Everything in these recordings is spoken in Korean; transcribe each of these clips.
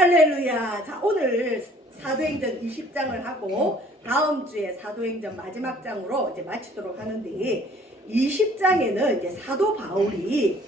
할렐루야. 자, 오늘 사도행전 20장을 하고 다음 주에 사도행전 마지막 장으로 이제 마치도록 하는데, 20장에는 이제 사도 바울이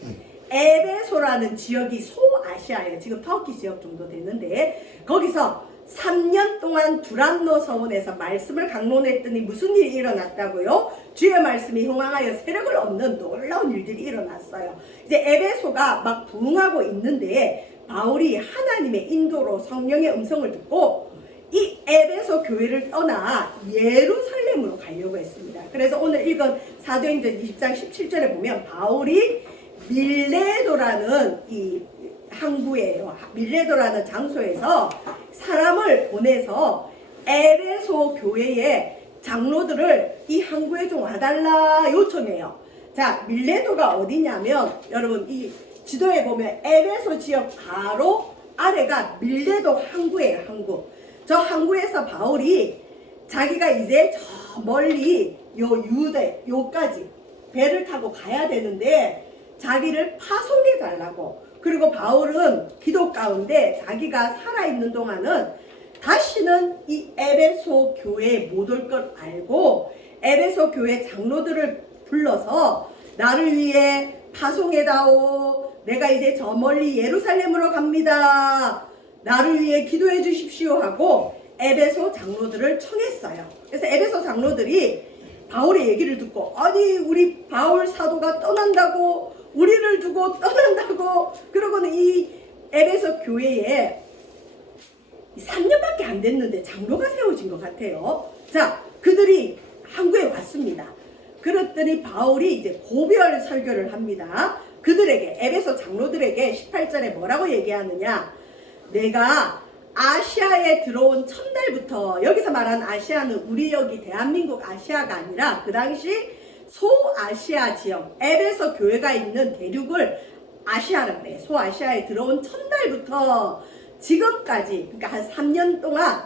에베소라는 지역이 소아시아예요. 지금 터키 지역 정도 되는데, 거기서 3년 동안 두란노 서원에서 말씀을 강론했더니 무슨 일이 일어났다고요? 주의 말씀이 흥황하여 세력을 얻는 놀라운 일들이 일어났어요. 이제 에베소가 막 부흥하고 있는데, 바울이 하나님의 인도로 성령의 음성을 듣고 이 에베소 교회를 떠나 예루살렘으로 가려고 했습니다. 그래서 오늘 읽은 사도행전 20장 17절에 보면 바울이 밀레도라는 이 항구예요. 밀레도라는 장소에서 사람을 보내서 에베소 교회의 장로들을 이 항구에 좀 와달라 요청해요. 자, 밀레도가 어디냐면, 여러분 이 지도에 보면 에베소 지역 바로 아래가 밀레도 항구예요. 항구. 저 항구에서 바울이 자기가 이제 저 멀리 유대 요까지 배를 타고 가야 되는데 자기를 파송해 달라고. 그리고 바울은 기도 가운데 자기가 살아있는 동안은 다시는 이 에베소 교회에 못 올 걸 알고 에베소 교회 장로들을 불러서 나를 위해 파송해다오. 내가 이제 저 멀리 예루살렘으로 갑니다. 나를 위해 기도해 주십시오 하고 에베소 장로들을 청했어요. 그래서 에베소 장로들이 바울의 얘기를 듣고, 아니 우리 바울 사도가 떠난다고, 우리를 두고 떠난다고, 그러고는 이 에베소 교회에 3년밖에 안 됐는데 장로가 세워진 것 같아요. 자, 그들이 항구에 왔습니다. 그랬더니 바울이 이제 고별 설교를 합니다. 그들에게, 에베소 장로들에게 18절에 뭐라고 얘기하느냐? 내가 아시아에 들어온 첫날부터, 여기서 말하는 아시아는 우리 여기 대한민국 아시아가 아니라 그 당시 소아시아 지역, 에베소 교회가 있는 대륙을 아시아라 그래요. 소아시아에 들어온 첫날부터 지금까지, 그러니까 한 3년 동안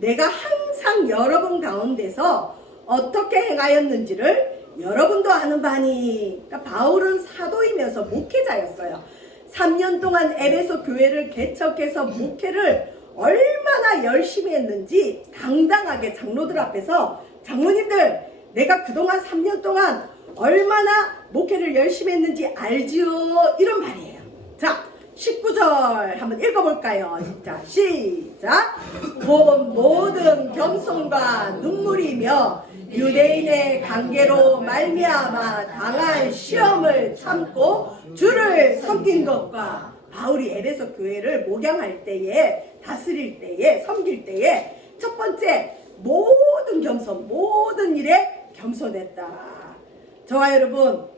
내가 항상 여러분 가운데서 어떻게 행하였는지를 여러분도 아는 바니. 그러니까 바울은 사도이면서 목회자였어요. 3년 동안 에베소 교회를 개척해서 목회를 얼마나 열심히 했는지 당당하게 장로들 앞에서, 장로님들 내가 그동안 3년 동안 얼마나 목회를 열심히 했는지 알지요? 이런 말이에요. 자, 19절 한번 읽어볼까요? 자, 시작. 본 모든 겸손과 눈물이며 유대인의 관계로 말미암아 당한 시험을 참고 주를 섬긴 것과, 바울이 에베소 교회를 목양할 때에, 다스릴 때에, 섬길 때에 첫 번째, 모든 겸손, 모든 일에 겸손했다. 저와 여러분,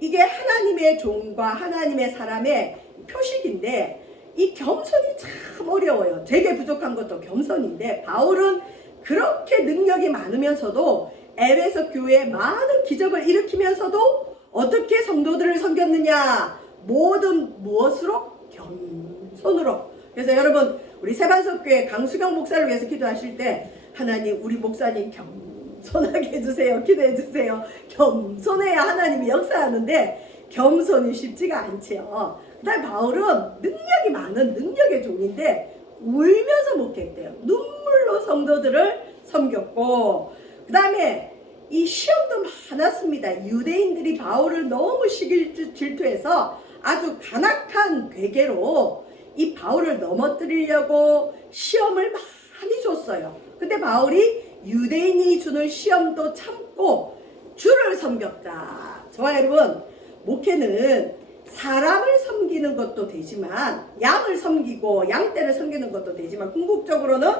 이게 하나님의 종과 하나님의 사람의 표식인데 이 겸손이 참 어려워요. 제게 부족한 것도 겸손인데, 바울은 그렇게 능력이 많으면서도 에베소 교회에 많은 기적을 일으키면서도 어떻게 성도들을 섬겼느냐? 모든 무엇으로? 겸손으로. 그래서 여러분, 우리 세반석교회 강수경 목사를 위해서 기도하실 때, 하나님 우리 목사님 겸손하게 해주세요. 기도해 주세요. 겸손해야 하나님이 역사하는데 겸손이 쉽지가 않죠. 그다음에 바울은 능력이 많은 능력의 종인데 울면서 목회했대요. 눈물로 성도들을 섬겼고, 그 다음에 이 시험도 많았습니다. 유대인들이 바울을 너무 질투해서 아주 간악한 괴계로 이 바울을 넘어뜨리려고 시험을 많이 줬어요. 근데 바울이 유대인이 주는 시험도 참고 주를 섬겼다. 저와 여러분, 목회는 사람을 섬기는 것도 되지만, 양을 섬기고 양떼를 섬기는 것도 되지만, 궁극적으로는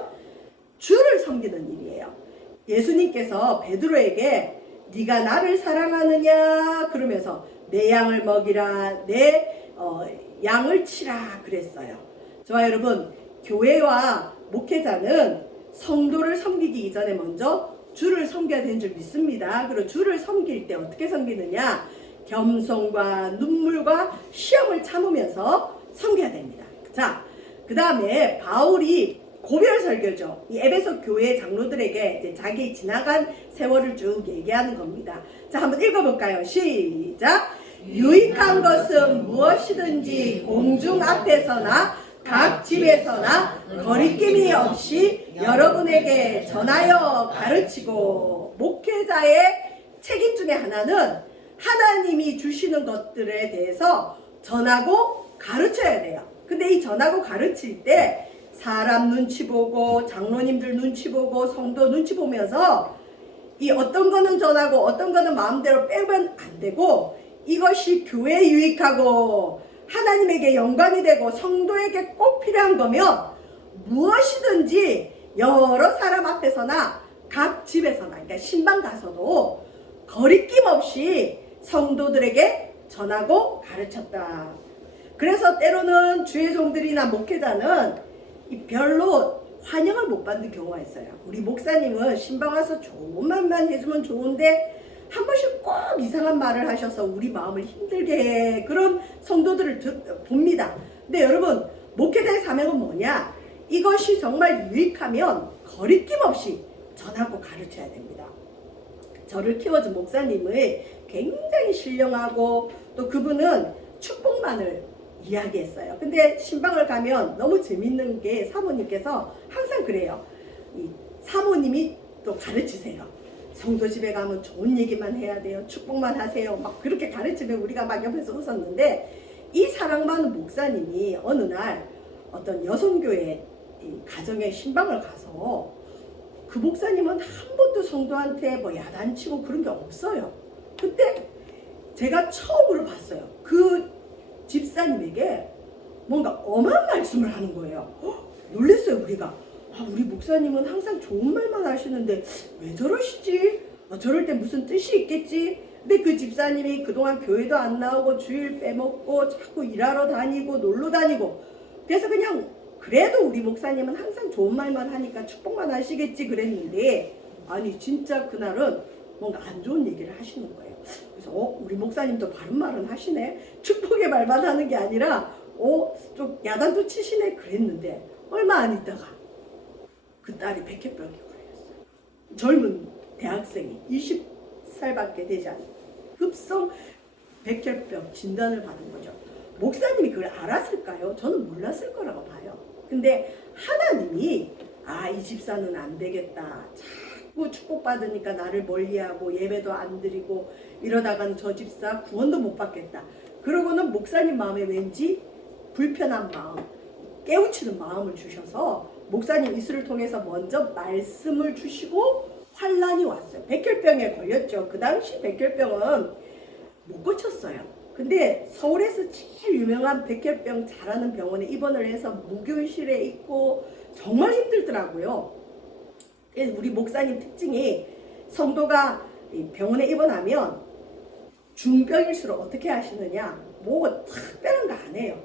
주를 섬기는 일이에요. 예수님께서 베드로에게 네가 나를 사랑하느냐 그러면서 내 양을 먹이라, 내 양을 치라 그랬어요. 저와 여러분, 교회와 목회자는 성도를 섬기기 이전에 먼저 주를 섬겨야 되는 줄 믿습니다. 그리고 주를 섬길 때 어떻게 섬기느냐? 겸손과 눈물과 시험을 참으면서 섬겨야 됩니다. 자, 그 다음에 바울이 고별 설교죠. 이 에베소 교회 장로들에게 이제 자기 지나간 세월을 쭉 얘기하는 겁니다. 자, 한번 읽어볼까요? 시작. 유익한 것은 무엇이든지 공중 앞에서나 각 집에서나 거리낌이 없이 여러분에게 전하여 가르치고. 목회자의 책임 중에 하나는 하나님이 주시는 것들에 대해서 전하고 가르쳐야 돼요. 근데 이 전하고 가르칠 때 사람 눈치 보고 장로님들 눈치 보고 성도 눈치 보면서 이 어떤 거는 전하고 어떤 거는 마음대로 빼면 안 되고, 이것이 교회에 유익하고 하나님에게 영광이 되고 성도에게 꼭 필요한 거면 무엇이든지 여러 사람 앞에서나 각 집에서나, 그러니까 신방 가서도 거리낌 없이 성도들에게 전하고 가르쳤다. 그래서 때로는 주의 종들이나 목회자는 별로 환영을 못 받는 경우가 있어요. 우리 목사님은 신방 와서 좋은 말만 해주면 좋은데 한 번씩 꼭 이상한 말을 하셔서 우리 마음을 힘들게 해. 그런 성도들을 봅니다. 근데 여러분, 목회자의 사명은 뭐냐? 이것이 정말 유익하면 거리낌 없이 전하고 가르쳐야 됩니다. 저를 키워준 목사님의 굉장히 신령하고, 또 그분은 축복만을 이야기했어요. 근데 신방을 가면 너무 재밌는 게 사모님께서 항상 그래요. 이 사모님이 또 가르치세요. 성도 집에 가면 좋은 얘기만 해야 돼요. 축복만 하세요. 막 그렇게 가르치면 우리가 막 옆에서 웃었는데, 이 사랑 많은 목사님이 어느 날 어떤 여성교회 가정의 신방을 가서 그 목사님은 한 번도 성도한테 뭐 야단치고 그런 게 없어요. 그때 제가 처음으로 봤어요. 그 집사님에게 뭔가 엄한 말씀을 하는 거예요. 놀랬어요, 우리가. 우리 목사님은 항상 좋은 말만 하시는데 왜 저러시지? 저럴 때 무슨 뜻이 있겠지? 근데 그 집사님이 그동안 교회도 안 나오고 주일 빼먹고 자꾸 일하러 다니고 놀러 다니고, 그래서 그냥 그래도 우리 목사님은 항상 좋은 말만 하니까 축복만 하시겠지 그랬는데, 아니 진짜 그날은 뭔가 안 좋은 얘기를 하시는 거예요. 그래서 우리 목사님도 바른 말은 하시네. 축복의 말만 하는 게 아니라 좀 야단도 치시네 그랬는데, 얼마 안 있다가 그 딸이 백혈병에 걸렸어요. 젊은 대학생이 20살밖에 되지 않은 급성 백혈병 진단을 받은 거죠. 목사님이 그걸 알았을까요? 저는 몰랐을 거라고 봐요. 근데 하나님이 이 집사는 안 되겠다. 자꾸 축복받으니까 나를 멀리하고 예배도 안 드리고 이러다가는 저 집사 구원도 못 받겠다. 그러고는 목사님 마음에 왠지 불편한 마음, 깨우치는 마음을 주셔서 목사님 이수를 통해서 먼저 말씀을 주시고 환란이 왔어요. 백혈병에 걸렸죠. 그 당시 백혈병은 못 고쳤어요. 근데 서울에서 제일 유명한 백혈병 잘하는 병원에 입원을 해서 무교실에 있고 정말 힘들더라고요. 우리 목사님 특징이 성도가 병원에 입원하면 중병일수록 어떻게 하시느냐, 뭐 특별한 거 안 해요.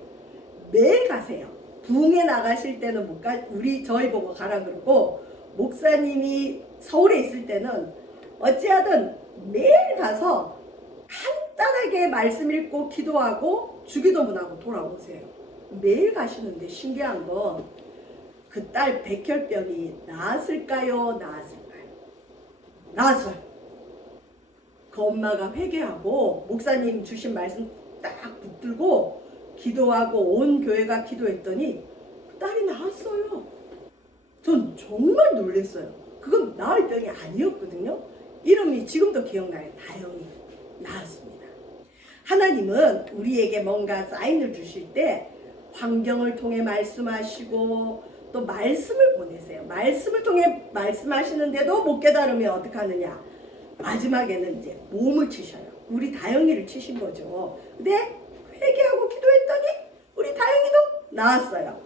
매일 가세요. 부흥회 나가실 때는 못 가, 저희 보고 가라 그러고, 목사님이 서울에 있을 때는 어찌하든 매일 가서 간단하게 말씀 읽고 기도하고 주기도문하고 돌아오세요. 매일 가시는데 신기한 건 그 딸 백혈병이 나았을까요? 나았어요. 그 엄마가 회개하고 목사님 주신 말씀 딱 붙들고 기도하고 온 교회가 기도했더니 딸이 나았어요. 전 정말 놀랐어요. 그건 나을 병이 아니었거든요. 이름이 지금도 기억나요. 다영이 나았습니다. 하나님은 우리에게 뭔가 사인을 주실 때 환경을 통해 말씀하시고 또 말씀을 보내세요. 말씀을 통해 말씀하시는데도 못 깨달으면 어떡하느냐. 마지막에는 이제 몸을 치셔요. 우리 다영이를 치신 거죠. 근데 회개하고 기도했더니 우리 다영이도 나았어요.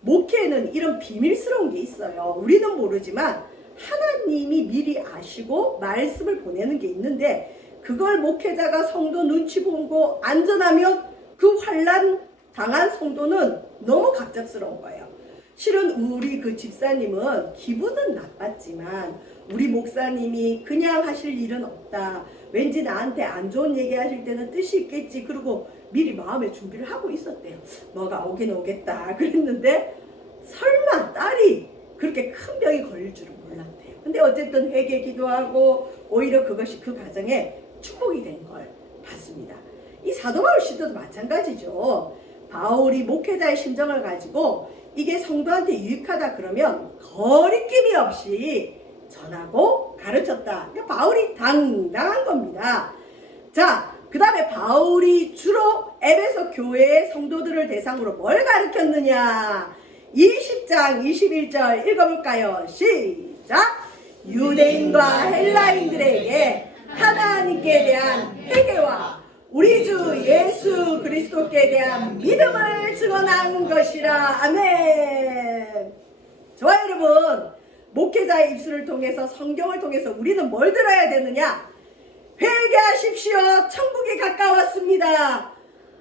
목회에는 이런 비밀스러운 게 있어요. 우리는 모르지만 하나님이 미리 아시고 말씀을 보내는 게 있는데, 그걸 목회자가 성도 눈치 보고 안전하면 그 환난 당한 성도는 너무 갑작스러운 거예요. 실은 우리 그 집사님은 기분은 나빴지만 우리 목사님이 그냥 하실 일은 없다. 왠지 나한테 안 좋은 얘기 하실 때는 뜻이 있겠지. 그리고 미리 마음의 준비를 하고 있었대요. 뭐가 오긴 오겠다 그랬는데 설마 딸이 그렇게 큰 병이 걸릴 줄은 몰랐대요. 근데 어쨌든 회개 기도하고 오히려 그것이 그 가정에 축복이 된 걸 봤습니다. 이 사도바울 시도도 마찬가지죠. 바울이 목회자의 심정을 가지고 이게 성도한테 유익하다 그러면 거리낌이 없이 전하고 가르쳤다. 그러니까 바울이 당당한 겁니다. 자, 그 다음에 바울이 주로 에베소 교회의 성도들을 대상으로 뭘 가르쳤느냐? 20장 21절 읽어볼까요? 시작! 유대인과 헬라인들에게 하나님께 대한 회개와 우리 주 예수 그리스도께 대한 믿음을 증언한 것이라. 아멘. 좋아요, 여러분. 목회자의 입술을 통해서, 성경을 통해서 우리는 뭘 들어야 되느냐? 회개하십시오. 천국이 가까웠습니다.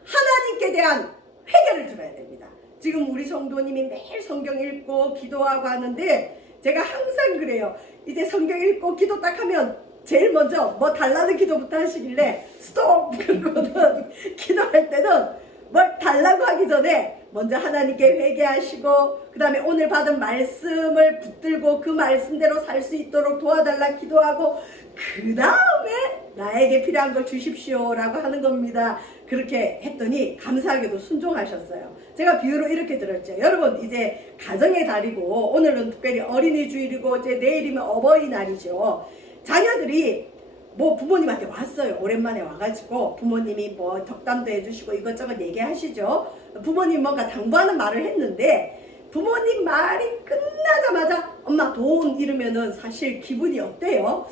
하나님께 대한 회개를 들어야 됩니다. 지금 우리 성도님이 매일 성경 읽고 기도하고 하는데 제가 항상 그래요. 이제 성경 읽고 기도 딱 하면 제일 먼저 뭐 달라는 기도부터 하시길래 스톱! 그러고는 기도할 때는 뭘 달라고 하기 전에 먼저 하나님께 회개하시고 그 다음에 오늘 받은 말씀을 붙들고 그 말씀대로 살 수 있도록 도와달라 기도하고 그 다음에 나에게 필요한 걸 주십시오 라고 하는 겁니다. 그렇게 했더니 감사하게도 순종하셨어요. 제가 비유로 이렇게 들었죠. 여러분 이제 가정의 달이고 오늘은 특별히 어린이 주일이고 이제 내일이면 어버이날이죠. 자녀들이 뭐 부모님한테 왔어요. 오랜만에 와가지고 부모님이 뭐 덕담도 해주시고 이것저것 얘기하시죠. 부모님 뭔가 당부하는 말을 했는데 부모님 말이 끝나자마자 엄마 돈 이러면은 사실 기분이 어때요?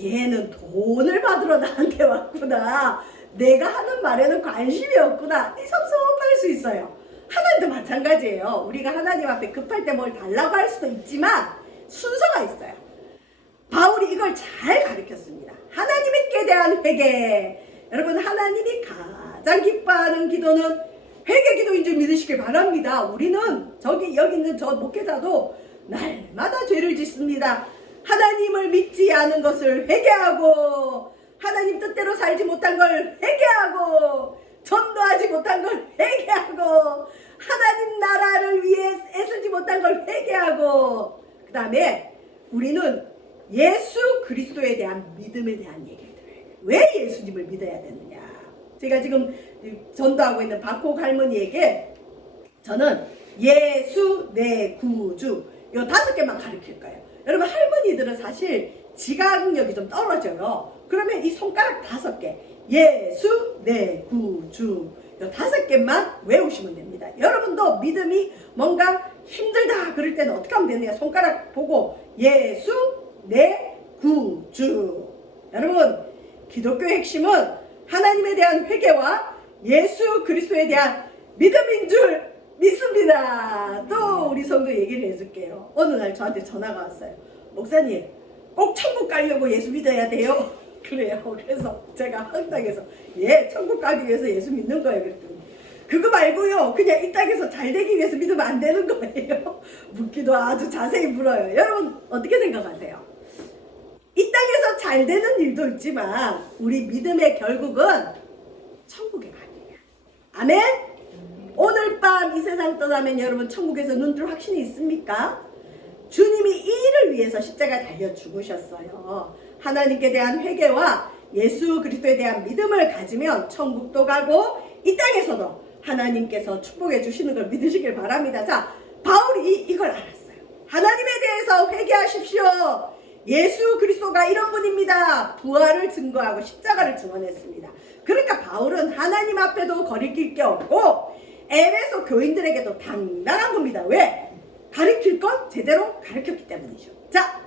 얘는 돈을 받으러 나한테 왔구나. 내가 하는 말에는 관심이 없구나. 이 섭섭할 수 있어요. 하나님도 마찬가지예요. 우리가 하나님 앞에 급할 때 뭘 달라고 할 수도 있지만 순서가 있어요. 바울이 이걸 잘 가르쳤습니다. 하나님께 대한 회개. 여러분 하나님이 가장 기뻐하는 기도는 회개 기도인 줄 믿으시길 바랍니다. 우리는 여기 있는 저 목회자도 날마다 죄를 짓습니다. 하나님을 믿지 않은 것을 회개하고 하나님 뜻대로 살지 못한 걸 회개하고 전도하지 못한 걸 회개하고 하나님 나라를 위해 애쓰지 못한 걸 회개하고 그 다음에 우리는 예수 그리스도에 대한 믿음에 대한 얘기를 들어야 돼요. 왜 예수님을 믿어야 되느냐? 제가 지금 전도하고 있는 박옥 할머니에게 저는 예수 내 구주 요 5개만 가르칠 거예요. 여러분 할머니들은 사실 지각력이 좀 떨어져요. 그러면 이 손가락 5개 예수 내 구주 요 5개만 외우시면 됩니다. 여러분도 믿음이 뭔가 힘들다 그럴 때는 어떻게 하면 되느냐? 손가락 보고 예수 내 구주. 여러분 기독교의 핵심은 하나님에 대한 회개와 예수 그리스도에 대한 믿음인 줄 믿습니다. 또 우리 성도 얘기를 해줄게요. 어느 날 저한테 전화가 왔어요. 목사님 꼭 천국 가려고 예수 믿어야 돼요? 그래요. 그래서 제가 황당해서 예 천국 가기 위해서 예수 믿는 거예요. 그랬더니 그거 말고요 그냥 이 땅에서 잘 되기 위해서 믿으면 안 되는 거예요. 묻기도 아주 자세히 물어요. 여러분 어떻게 생각하세요? 이 땅에서 잘 되는 일도 있지만 우리 믿음의 결국은 천국에 가느냐. 아멘? 오늘 밤 이 세상 떠나면 여러분 천국에서 눈뜰 확신이 있습니까? 주님이 이 일을 위해서 십자가 달려 죽으셨어요. 하나님께 대한 회개와 예수 그리스도에 대한 믿음을 가지면 천국도 가고 이 땅에서도 하나님께서 축복해 주시는 걸 믿으시길 바랍니다. 자, 바울이 이걸 알았어요. 하나님에 대해서 회개하십시오. 예수 그리스도가 이런 분입니다. 부활을 증거하고 십자가를 증언했습니다. 그러니까 바울은 하나님 앞에도 거리낄 게 없고 에베소 교인들에게도 당당한 겁니다. 왜? 가르칠 건 제대로 가르쳤기 때문이죠. 자,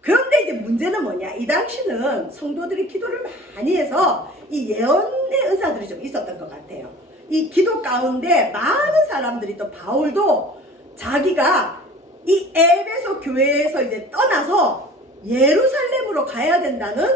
그런데 이제 문제는 뭐냐? 이 당시는 성도들이 기도를 많이 해서 이 예언의 은사들이 좀 있었던 것 같아요. 이 기도 가운데 많은 사람들이 또 바울도 자기가 이 에베소 교회에서 이제 떠나서 예루살렘으로 가야 된다는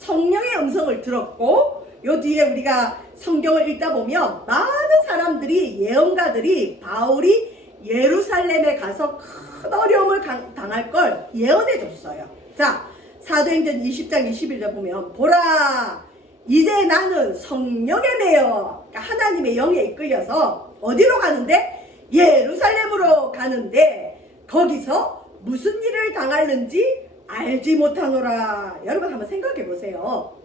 성령의 음성을 들었고 요 뒤에 우리가 성경을 읽다 보면 많은 사람들이 예언가들이 바울이 예루살렘에 가서 큰 어려움을 당할 걸 예언해 줬어요. 자, 사도행전 20장 21절 보면 보라 이제 나는 성령에 매여 그러니까 하나님의 영에 이끌려서 어디로 가는데? 예루살렘으로 가는데 거기서 무슨 일을 당하는지 알지 못하노라. 여러분 한번 생각해 보세요.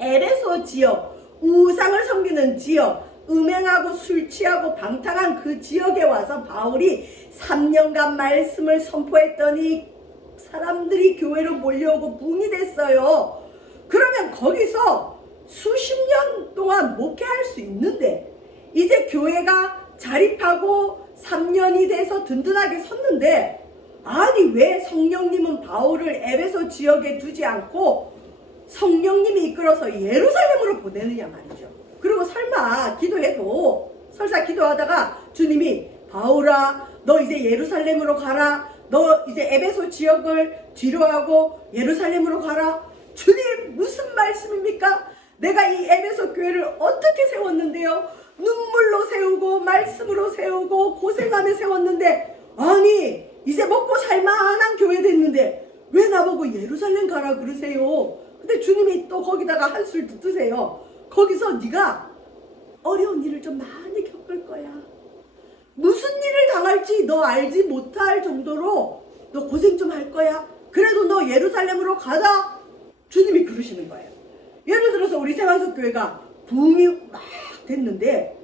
에베소 지역, 우상을 섬기는 지역, 음행하고 술 취하고 방탕한 그 지역에 와서 바울이 3년간 말씀을 선포했더니 사람들이 교회로 몰려오고 붕이 됐어요. 그러면 거기서 수십 년 동안 목회할 수 있는데 이제 교회가 자립하고 3년이 돼서 든든하게 섰는데 아니 왜 성령님은 바울을 에베소 지역에 두지 않고 성령님이 이끌어서 예루살렘으로 보내느냐 말이죠. 그리고 설마 기도해도 설사 기도하다가 주님이 바울아 너 이제 예루살렘으로 가라. 너 이제 에베소 지역을 뒤로 하고 예루살렘으로 가라. 주님 무슨 말씀입니까? 내가 이 에베소 교회를 어떻게 세웠는데요? 눈물로 세우고 말씀으로 세우고 고생하며 세웠는데 아니 이제 먹고 살만한 교회 됐는데 왜 나보고 예루살렘 가라 그러세요? 근데 주님이 또 거기다가 한술 더 뜨세요. 거기서 네가 어려운 일을 좀 많이 겪을 거야. 무슨 일을 당할지 너 알지 못할 정도로 너 고생 좀 할 거야. 그래도 너 예루살렘으로 가자. 주님이 그러시는 거예요. 예를 들어서 우리 세완석교회가 부흥이 막 됐는데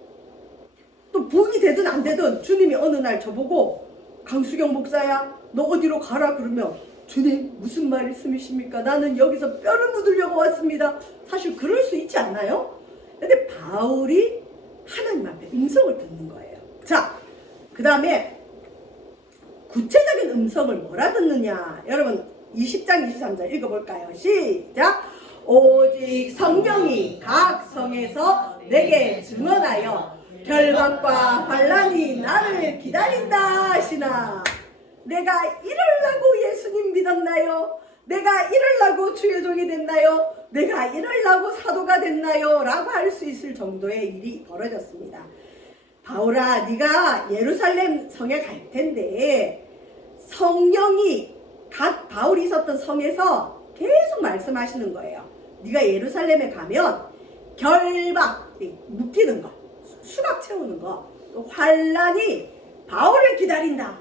또 부흥이 되든 안 되든 주님이 어느 날 저보고 강수경 목사야 너 어디로 가라 그러면 주님 무슨 말씀이십니까? 나는 여기서 뼈를 묻으려고 왔습니다. 사실 그럴 수 있지 않아요? 근데 바울이 하나님 앞에 음성을 듣는 거예요. 자, 그 다음에 구체적인 음성을 뭐라 듣느냐? 여러분 20장 23절 읽어볼까요? 시작! 오직 성령이 각 성에서 내게 증언하여 결박과 환난이 나를 기다린다 하시나. 내가 이럴라고 예수님 믿었나요? 내가 이럴라고 주의 종이 됐나요? 내가 이럴라고 사도가 됐나요? 라고 할 수 있을 정도의 일이 벌어졌습니다. 바울아 네가 예루살렘 성에 갈 텐데 성령이 각 바울이 있었던 성에서 계속 말씀하시는 거예요. 네가 예루살렘에 가면 결박, 묶이는 거, 수박 채우는 거, 또 환난이 바울을 기다린다.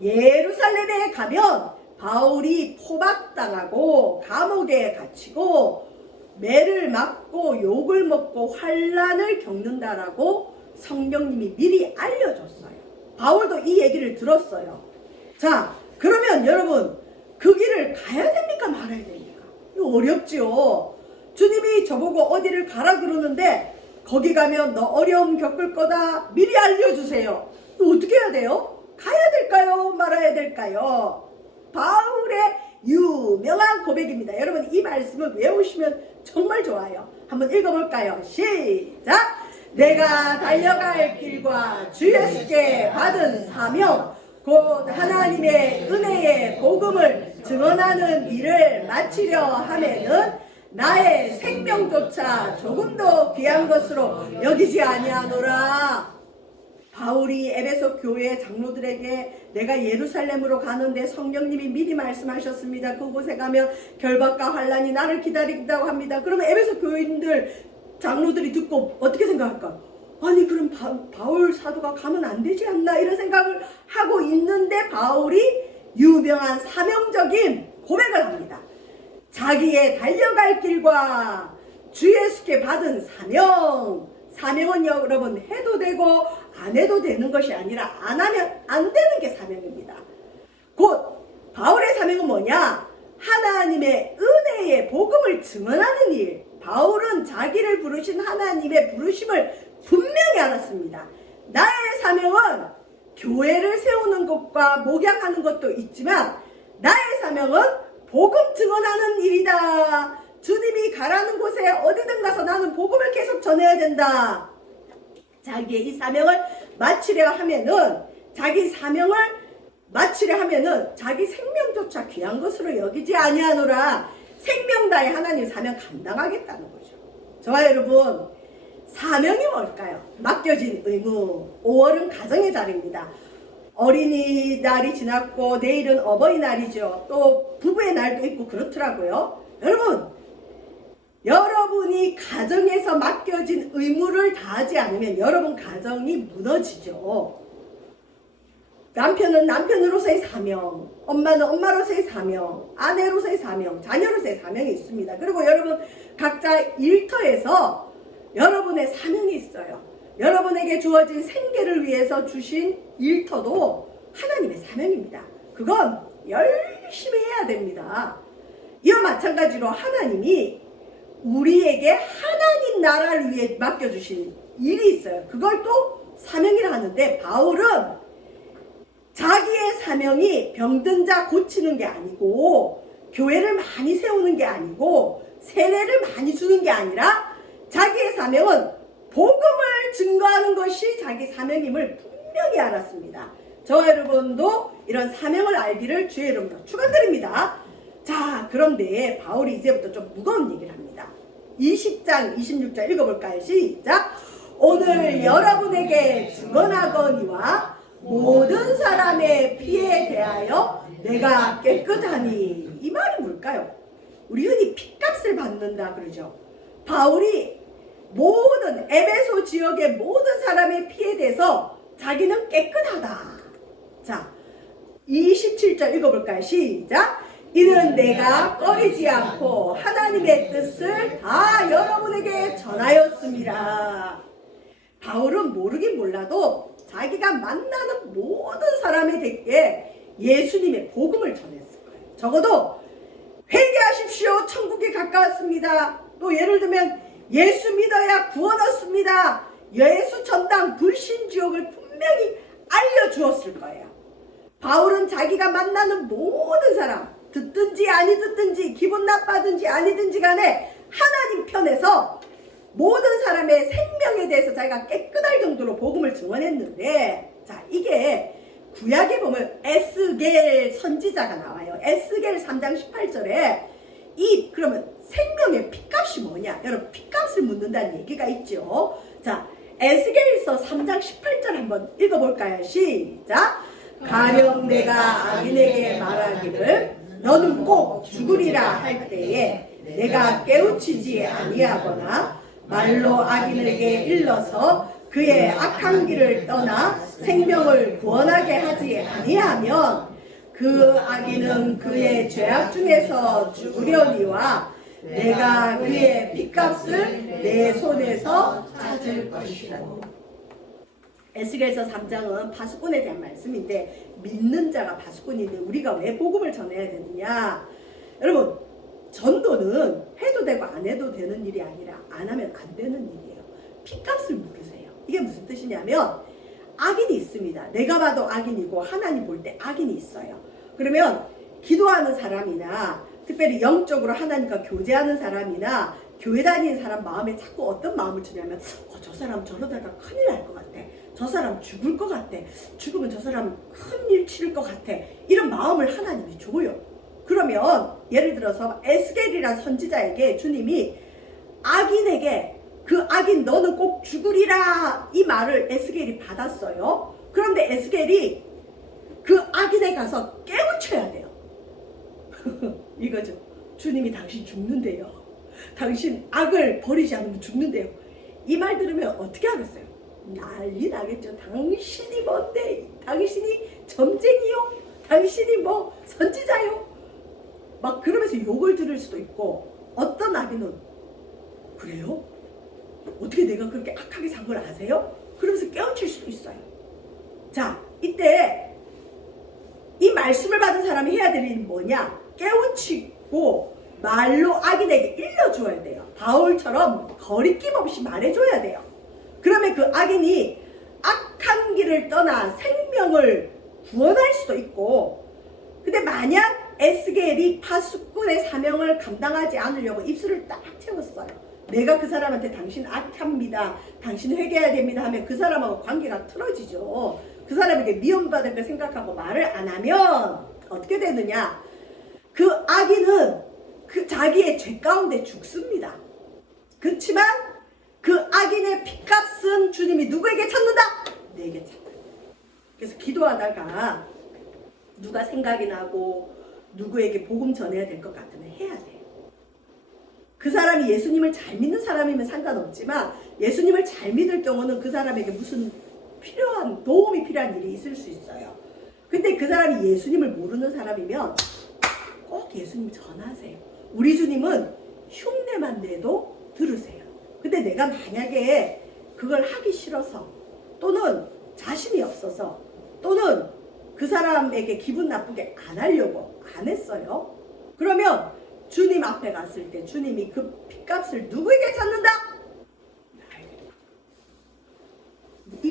예루살렘에 가면 바울이 포박당하고 감옥에 갇히고 매를 맞고 욕을 먹고 환난을 겪는다라고 성령님이 미리 알려줬어요. 바울도 이 얘기를 들었어요. 자, 그러면 여러분 그 길을 가야 됩니까 말아야 됩니까? 이거 어렵지요. 주님이 저보고 어디를 가라 그러는데 거기 가면 너 어려움 겪을 거다 미리 알려주세요. 이거 어떻게 해야 돼요? 가야 될까요? 말아야 될까요? 바울의 유명한 고백입니다. 여러분 이 말씀을 외우시면 정말 좋아요. 한번 읽어볼까요? 시작! 내가 달려갈 길과 주 예수께 받은 사명 곧 하나님의 은혜의 복음을 증언하는 일을 마치려 하면은 나의 생명조차 조금도 귀한 것으로 여기지 아니하노라. 바울이 에베소 교회 장로들에게 내가 예루살렘으로 가는데 성령님이 미리 말씀하셨습니다. 그곳에 가면 결박과 환난이 나를 기다린다고 합니다. 그러면 에베소 교인들 장로들이 듣고 어떻게 생각할까? 아니 그럼 바울 사도가 가면 안 되지 않나 이런 생각을 하고 있는데 바울이 유명한 사명적인 고백을 합니다. 자기의 달려갈 길과 주 예수께 받은 사명은 여러분 해도 되고 안 해도 되는 것이 아니라 안 하면 안 되는 게 사명입니다. 곧 바울의 사명은 뭐냐? 하나님의 은혜의 복음을 증언하는 일. 바울은 자기를 부르신 하나님의 부르심을 분명히 알았습니다. 나의 사명은 교회를 세우는 것과 목양하는 것도 있지만 나의 사명은 복음 증언하는 일이다. 주님이 가라는 곳에 어디든 가서 나는 복음을 계속 전해야 된다. 자기의 이 사명을 마치려 하면은 자기 사명을 마치려 하면은 자기 생명조차 귀한 것으로 여기지 아니하노라. 생명 다해 하나님 사명 감당하겠다는 거죠. 저와 여러분 사명이 뭘까요? 맡겨진 의무. 5월은 가정의 달입니다. 어린이날이 지났고 내일은 어버이날이죠. 또 부부의 날도 있고 그렇더라고요. 여러분이 가정에서 맡겨진 의무를 다하지 않으면 여러분 가정이 무너지죠. 남편은 남편으로서의 사명, 엄마는 엄마로서의 사명, 아내로서의 사명, 자녀로서의 사명이 있습니다. 그리고 여러분 각자 일터에서 여러분의 사명이 있어요. 여러분에게 주어진 생계를 위해서 주신 일터도 하나님의 사명입니다. 그건 열심히 해야 됩니다. 이와 마찬가지로 하나님이 우리에게 하나님 나라를 위해 맡겨주신 일이 있어요. 그걸 또 사명이라 하는데, 바울은 자기의 사명이 병든 자 고치는 게 아니고, 교회를 많이 세우는 게 아니고, 세례를 많이 주는 게 아니라, 자기의 사명은 복음을 증거하는 것이 자기 사명임을 분명히 알았습니다. 저와 여러분도 이런 사명을 알기를 주의 이름으로 축원드립니다. 자, 그런데 바울이 이제부터 좀 무거운 얘기를 합니다. 20장 26절 읽어볼까요? 시작. 오늘 여러분에게 증언하거니와 모든 사람의 피에 대하여 내가 깨끗하니. 이 말이 뭘까요? 우리 흔히 피값을 받는다 그러죠. 바울이 모든 에베소 지역의 모든 사람의 피에 대해서 자기는 깨끗하다. 자, 27절 읽어볼까요? 시작. 이는 내가 꺼리지 않고 하나님의 뜻을 다 여러분에게 전하였습니다. 바울은 모르긴 몰라도 자기가 만나는 모든 사람에게 예수님의 복음을 전했을 거예요. 적어도 회개하십시오, 천국이 가까웠습니다. 또 예를 들면 예수 믿어야 구원 얻습니다. 예수 전당 불신지옥을 분명히 알려주었을 거예요. 바울은 자기가 만나는 모든 사람, 듣든지 아니 듣든지 기분 나빠든지 아니든지 간에 하나님 편에서 모든 사람의 생명에 대해서 자기가 깨끗할 정도로 복음을 증언했는데, 자, 이게 구약에 보면 에스겔 선지자가 나와요. 에스겔 3장 18절에 그러면 생명의 핏값이 뭐냐? 여러분, 핏값을 묻는다는 얘기가 있죠. 자, 에스겔서 3장 18절 한번 읽어볼까요? 시작. 가령 내가 악인에게 말하기를 너는 꼭 죽으리라 할 때에 내가 깨우치지 아니하거나 말로 악인에게 일러서 그의 악한 길을 떠나 생명을 구원하게 하지 아니하면 그 악인은 그의 죄악 중에서 죽으려니와 내가 그의 핏값을 내 손에서 찾을 것이라고. 에스겔서 3장은 파수꾼에 대한 말씀인데, 믿는 자가 파수꾼인데 우리가 왜 복음을 전해야 되느냐? 여러분, 전도는 해도 되고 안 해도 되는 일이 아니라 안 하면 안 되는 일이에요. 핏값을 물으세요. 이게 무슨 뜻이냐면, 악인이 있습니다. 내가 봐도 악인이고 하나님 볼 때 악인이 있어요. 그러면 기도하는 사람이나 특별히 영적으로 하나님과 교제하는 사람이나 교회 다니는 사람 마음에 자꾸 어떤 마음을 주냐면, 저 사람 저러다가 큰일 날 것 같아. 저 사람 죽을 것 같아. 죽으면 저 사람 큰일 치를 것 같아. 이런 마음을 하나님이 줘요. 그러면 예를 들어서 에스겔이라는 선지자에게 주님이 악인에게 그 악인 너는 꼭 죽으리라 이 말을 에스겔이 받았어요. 그런데 에스겔이 그 악인에 가서 깨우쳐야 돼요. 이거죠. 주님이 당신 죽는데요. 당신 악을 버리지 않으면 죽는데요. 이 말 들으면 어떻게 하겠어요? 난리 나겠죠. 당신이 뭔데? 당신이 점쟁이요? 당신이 뭐 선지자요? 막 그러면서 욕을 들을 수도 있고, 어떤 악인은 그래요? 어떻게 내가 그렇게 악하게 산 걸 아세요? 그러면서 깨우칠 수도 있어요. 자, 이때 이 말씀을 받은 사람이 해야 될 일은 뭐냐? 깨우치고 말로 악인에게 일러줘야 돼요. 바울처럼 거리낌 없이 말해줘야 돼요. 그러면 그 악인이 악한 길을 떠나 생명을 구원할 수도 있고, 근데 만약 에스겔이 파수꾼의 사명을 감당하지 않으려고 입술을 딱 채웠어요. 내가 그 사람한테 당신 악합니다, 당신 회개해야 됩니다 하면 그 사람하고 관계가 틀어지죠. 그 사람에게 미움받을 걸 생각하고 말을 안 하면 어떻게 되느냐? 그 악인은 그 자기의 죄 가운데 죽습니다. 그렇지만 그 악인의 핏값은 주님이 누구에게 찾는다? 내게 찾는다. 그래서 기도하다가 누가 생각이 나고 누구에게 복음 전해야 될 것 같으면 해야 돼요. 그 사람이 예수님을 잘 믿는 사람이면 상관없지만 예수님을 잘 믿을 경우는 그 사람에게 무슨 도움이 필요한 일이 있을 수 있어요. 근데 그 사람이 예수님을 모르는 사람이면 꼭 예수님 전하세요. 우리 주님은 흉내만 내도 들으세요. 근데 내가 만약에 그걸 하기 싫어서 또는 자신이 없어서 또는 그 사람에게 기분 나쁘게 안 하려고 안 했어요. 그러면 주님 앞에 갔을 때 주님이 그 핏값을 누구에게 찾는다?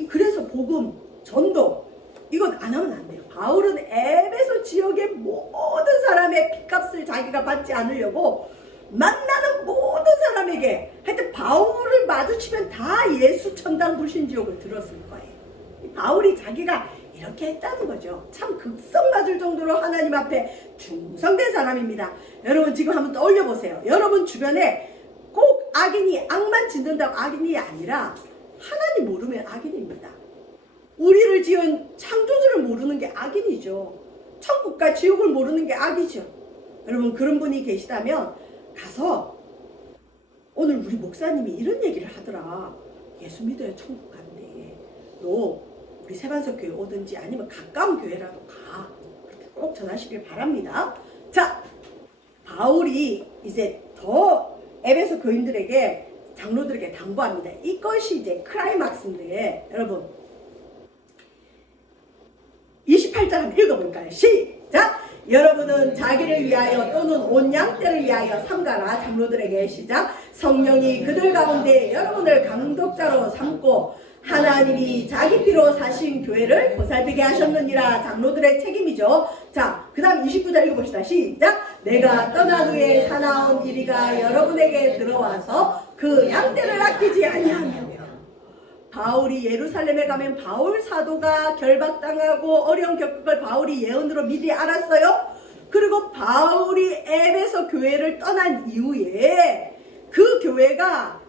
그래서 복음, 전도 이건 안 하면 안 돼요. 바울은 에베소 지역의 모든 사람의 핏값을 자기가 받지 않으려고 만나는 모든 사람에게 하여튼 바울을 마주치면 다 예수 천당 불신지옥을 들었을 거예요. 바울이 자기가 이렇게 했다는 거죠. 참 극성 맞을 정도로 하나님 앞에 충성된 사람입니다. 여러분 지금 한번 떠올려 보세요. 여러분 주변에 꼭 악인이 악만 짓는다고 악인이 아니라 하나님 모르면 악인입니다. 우리를 지은 창조주를 모르는 게 악인이죠. 천국과 지옥을 모르는 게 악이죠. 여러분 그런 분이 계시다면 가서 오늘 우리 목사님이 이런 얘기를 하더라. 예수 믿어야 천국 간대. 너 우리 세반석 교회 오든지 아니면 가까운 교회라도 가. 그렇게 꼭 전하시길 바랍니다. 자, 바울이 이제 더 에베소 교인들에게 장로들에게 당부합니다. 이것이 이제 클라이막스인데 여러분 28절 한번 읽어볼까요? 시작! 여러분은 자기를 위하여 또는 온 양떼를 위하여 삼가라. 장로들에게 시작! 성령이 그들 가운데 여러분을 감독자로 삼고 하나님이 자기 피로 사신 교회를 보살피게 하셨느니라. 장로들의 책임이죠. 자, 그 다음 29절 읽어봅시다. 시작! 내가 떠난 후에 사나운 이리가 여러분에게 들어와서 그 양떼를 아끼지 아니하며. 바울이 예루살렘에 가면 바울 사도가 결박당하고 어려움 겪을 걸 바울이 예언으로 미리 알았어요. 그리고 바울이 에베소 교회를 떠난 이후에 그 교회가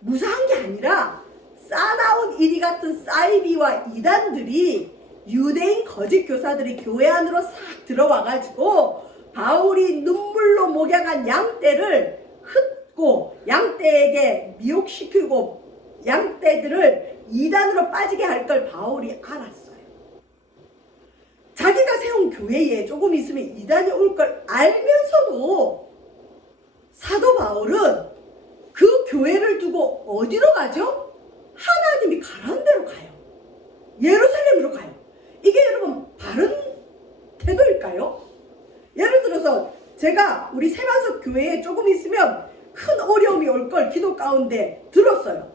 무사한 게 아니라 싸나운 이리 같은 사이비와 이단들이 유대인 거짓 교사들이 교회 안으로 싹 들어와가지고 바울이 눈물로 목양한 양떼를 흩고 양떼에게 미혹시키고 양떼들을 이단으로 빠지게 할 걸 바울이 알았어요. 자기가 세운 교회에 조금 있으면 이단이 올 걸 알면서도 사도 바울은 그 교회를 두고 어디로 가죠? 하나님이 가라는 데로 가요. 예루살렘으로 가요. 이게 여러분 바른 태도일까요? 예를 들어서 제가 우리 세반석 교회에 조금 있으면 큰 어려움이 올 걸 기도 가운데 들었어요.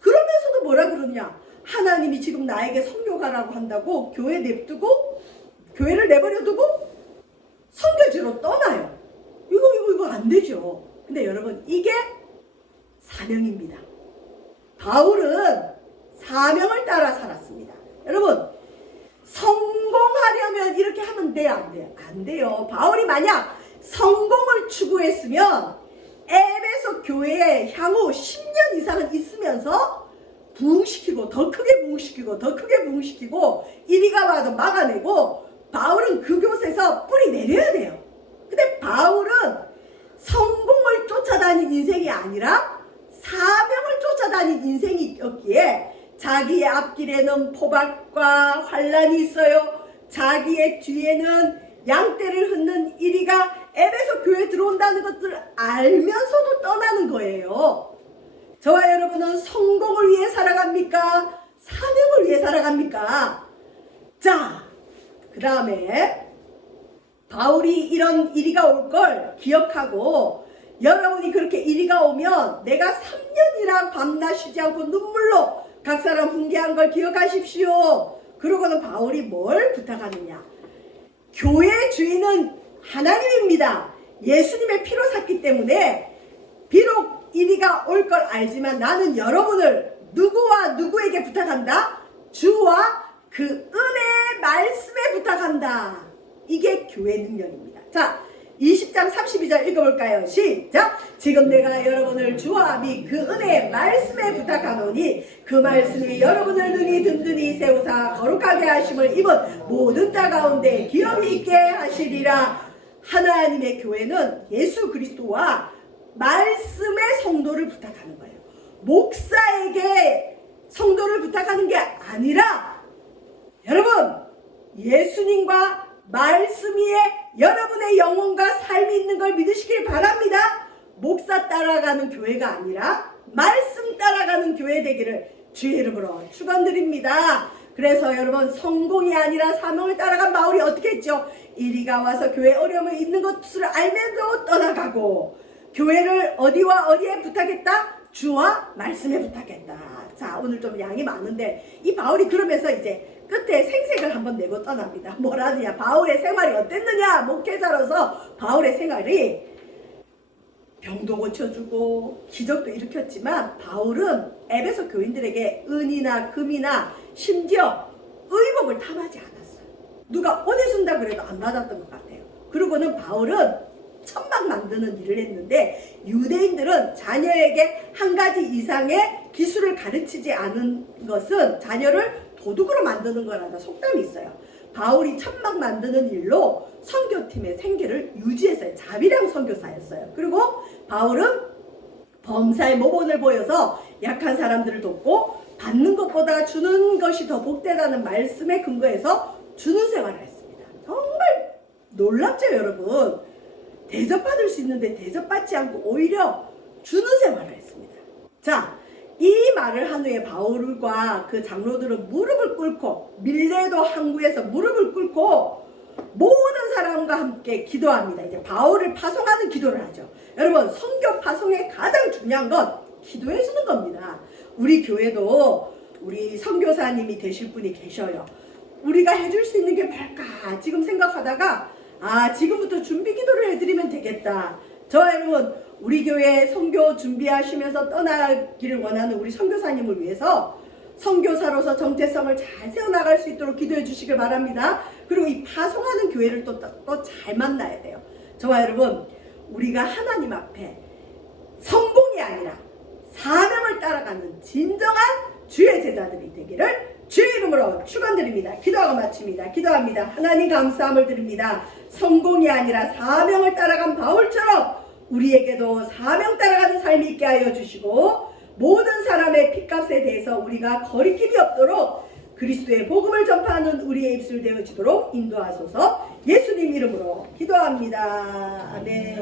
그러면서도 뭐라 그러냐? 하나님이 지금 나에게 선교 가라고 한다고 교회 냅두고 교회를 내버려두고 선교지로 떠나요. 이거 안 되죠. 근데 여러분 이게 사명입니다. 바울은 사명을 따라 살았습니다. 여러분 성공하려면 이렇게 하면 돼요? 안 돼요? 안 돼요. 바울이 만약 성공을 추구했으면 에베소 교회에 향후 10년 이상은 있으면서 부흥시키고 더 크게 부흥시키고 더 크게 부흥시키고 이리가 와도 막아내고 바울은 그곳에서 뿌리 내려야 돼요. 근데 바울은 성공을 쫓아다닌 인생이 아니라 사명을 쫓아다닌 인생이었기에 자기의 앞길에는 포박과 환란이 있어요. 자기의 뒤에는 양떼를 흩는 이리가 에베소 교회에 들어온다는 것을 알면서도 떠나는 거예요. 저와 여러분은 성공을 위해 살아갑니까? 사명을 위해 살아갑니까? 자, 그 다음에 바울이 이런 이리가 올 걸 기억하고 여러분이 그렇게 이리가 오면 내가 3년이나 밤낮 쉬지 않고 눈물로 각 사람 훈계한 걸 기억하십시오. 그러고는 바울이 뭘 부탁하느냐? 교회의 주인은 하나님입니다. 예수님의 피로 샀기 때문에 비록 이리가 올 걸 알지만 나는 여러분을 누구와 누구에게 부탁한다? 주와 그 은혜의 말씀에 부탁한다. 이게 교회 능력입니다. 자, 20장 32절 읽어볼까요? 시작! 지금 내가 여러분을 주와 및 그 은혜의 말씀에 부탁하노니 그 말씀이 여러분을 능히 든든히 세우사 거룩하게 하심을 입은 모든 자 가운데 기업이 있게 하시리라. 하나님의 교회는 예수 그리스도와 말씀의 성도를 부탁하는 거예요. 목사에게 성도를 부탁하는 게 아니라 여러분 예수님과 말씀 위에 여러분의 영혼과 삶이 있는 걸 믿으시길 바랍니다. 목사 따라가는 교회가 아니라 말씀 따라가는 교회 되기를 주의 이름으로 축원드립니다. 그래서 여러분 성공이 아니라 사명을 따라간 바울이 어떻게 했죠? 이리가 와서 교회 어려움이 있는 것을 알면서 떠나가고 교회를 어디와 어디에 부탁했다? 주와 말씀에 부탁했다. 자, 오늘 좀 양이 많은데 이 바울이 그러면서 이제 끝에 생색을 한번 내고 떠납니다. 뭐라느냐? 바울의 생활이 어땠느냐? 목회자로서 바울의 생활이 병도 고쳐주고 기적도 일으켰지만 바울은 에베소 교인들에게 은이나 금이나 심지어 의복을 탐하지 않았어요. 누가 보내준다 그래도 안 받았던 것 같아요. 그리고는 바울은 천막 만드는 일을 했는데 유대인들은 자녀에게 한 가지 이상의 기술을 가르치지 않은 것은 자녀를 도둑으로 만드는 거라는 속담이 있어요. 바울이 천막 만드는 일로 선교팀의 생계를 유지했어요. 자비랑 선교사였어요. 그리고 바울은 범사의 모범을 보여서 약한 사람들을 돕고 받는 것보다 주는 것이 더 복되다는 말씀에 근거해서 주는 생활을 했습니다. 정말 놀랍죠, 여러분? 대접받을 수 있는데 대접받지 않고 오히려 주는 생활을 했습니다. 자, 이 말을 한 후에 바울과 그 장로들은 무릎을 꿇고 밀레도 항구에서 무릎을 꿇고 모든 사람과 함께 기도합니다. 이제 바울을 파송하는 기도를 하죠. 여러분, 선교 파송의 가장 중요한 건 기도해 주는 겁니다. 우리 교회도 우리 선교사님이 되실 분이 계셔요. 우리가 해줄 수 있는 게 뭘까 지금 생각하다가 지금부터 준비 기도를 해드리면 되겠다. 저와 여러분, 우리 교회 선교 준비하시면서 떠나기를 원하는 우리 선교사님을 위해서 선교사로서 정체성을 잘 세워나갈 수 있도록 기도해 주시길 바랍니다. 그리고 이 파송하는 교회를 또 잘 만나야 돼요. 저와 여러분, 우리가 하나님 앞에 성공이 아니라 사명을 따라가는 진정한 주의 제자들이 되기를 주의 이름으로 축원드립니다. 기도하고 마칩니다. 기도합니다. 하나님 감사함을 드립니다. 성공이 아니라 사명을 따라간 바울처럼 우리에게도 사명 따라가는 삶이 있게 하여 주시고 모든 사람의 핏값에 대해서 우리가 거리낌이 없도록 그리스도의 복음을 전파하는 우리의 입술 되어지도록 인도하소서. 예수님 이름으로 기도합니다. 아멘.